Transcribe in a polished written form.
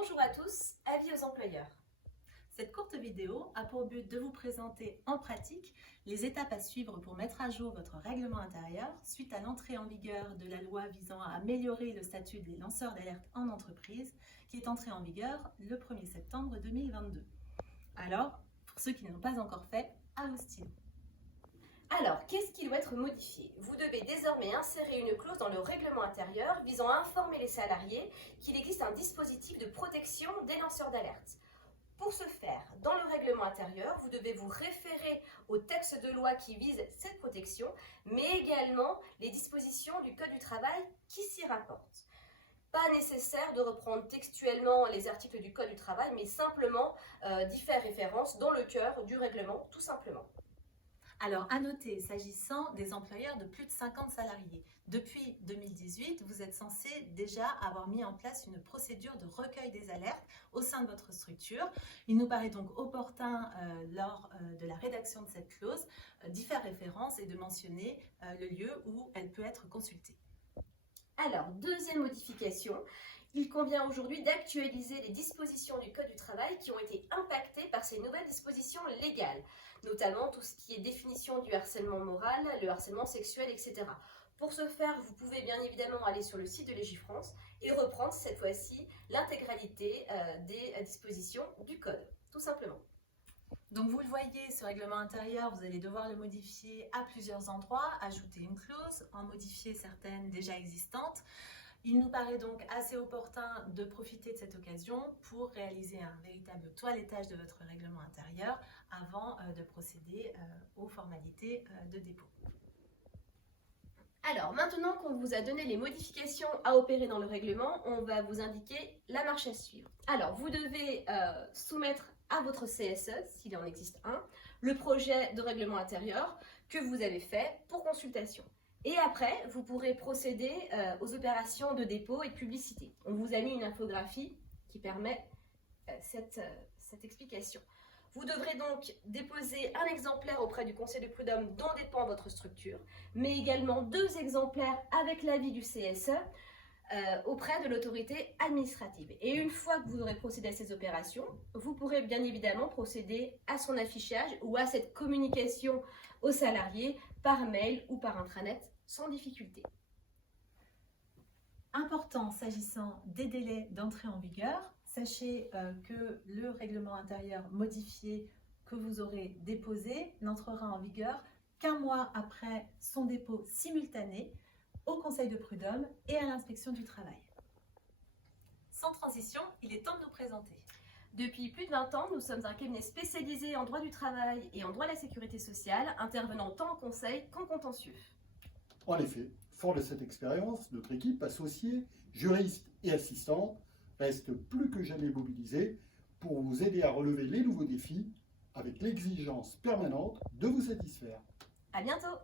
Bonjour à tous, avis aux employeurs. Cette courte vidéo a pour but de vous présenter en pratique les étapes à suivre pour mettre à jour votre règlement intérieur suite à l'entrée en vigueur de la loi visant à améliorer le statut des lanceurs d'alerte en entreprise qui est entrée en vigueur le 1er septembre 2022. Alors, pour ceux qui ne l'ont pas encore fait, à vos stylos. Alors, qu'est-ce qui doit être modifié? Vous devez désormais insérer une clause dans le règlement intérieur visant à informer les salariés qu'il existe un dispositif de protection des lanceurs d'alerte. Pour ce faire, dans le règlement intérieur, vous devez vous référer au texte de loi qui vise cette protection, mais également les dispositions du Code du travail qui s'y rapportent. Pas nécessaire de reprendre textuellement les articles du Code du travail, mais simplement d'y faire référence dans le cœur du règlement, tout simplement. Alors, à noter, s'agissant des employeurs de plus de 50 salariés, depuis 2018, vous êtes censé déjà avoir mis en place une procédure de recueil des alertes au sein de votre structure. Il nous paraît donc opportun, lors de la rédaction de cette clause, d'y faire référence et de mentionner le lieu où elle peut être consultée. Alors, deuxième modification, il convient aujourd'hui d'actualiser les dispositions du Code du travail qui ont été impactées par ces nouvelles dispositions légales, notamment tout ce qui est définition du harcèlement moral, le harcèlement sexuel, etc. Pour ce faire, vous pouvez bien évidemment aller sur le site de Légifrance et reprendre cette fois-ci l'intégralité des dispositions du Code, tout simplement. Donc vous le voyez, ce règlement intérieur, vous allez devoir le modifier à plusieurs endroits, ajouter une clause, en modifier certaines déjà existantes. Il nous paraît donc assez opportun de profiter de cette occasion pour réaliser un véritable toilettage de votre règlement intérieur avant de procéder aux formalités de dépôt. Alors, maintenant qu'on vous a donné les modifications à opérer dans le règlement, on va vous indiquer la marche à suivre. Alors, vous devez soumettre à votre CSE, s'il en existe un, le projet de règlement intérieur que vous avez fait pour consultation. Et après, vous pourrez procéder aux opérations de dépôt et de publicité. On vous a mis une infographie qui permet cette explication. Vous devrez donc déposer un exemplaire auprès du conseil de prud'homme dont dépend votre structure, mais également 2 exemplaires avec l'avis du CSE auprès de l'autorité administrative. Et une fois que vous aurez procédé à ces opérations, vous pourrez bien évidemment procéder à son affichage ou à cette communication aux salariés par mail ou par intranet sans difficulté. Important s'agissant des délais d'entrée en vigueur, sachez que le règlement intérieur modifié que vous aurez déposé n'entrera en vigueur qu'un mois après son dépôt simultané au Conseil de prud'homme et à l'inspection du travail. Sans transition, il est temps de nous présenter. Depuis plus de 20 ans, nous sommes un cabinet spécialisé en droit du travail et en droit de la sécurité sociale, intervenant tant en conseil qu'en contentieux. En effet, fort de cette expérience, notre équipe associée, juristes et assistantes, reste plus que jamais mobilisée pour vous aider à relever les nouveaux défis avec l'exigence permanente de vous satisfaire. À bientôt!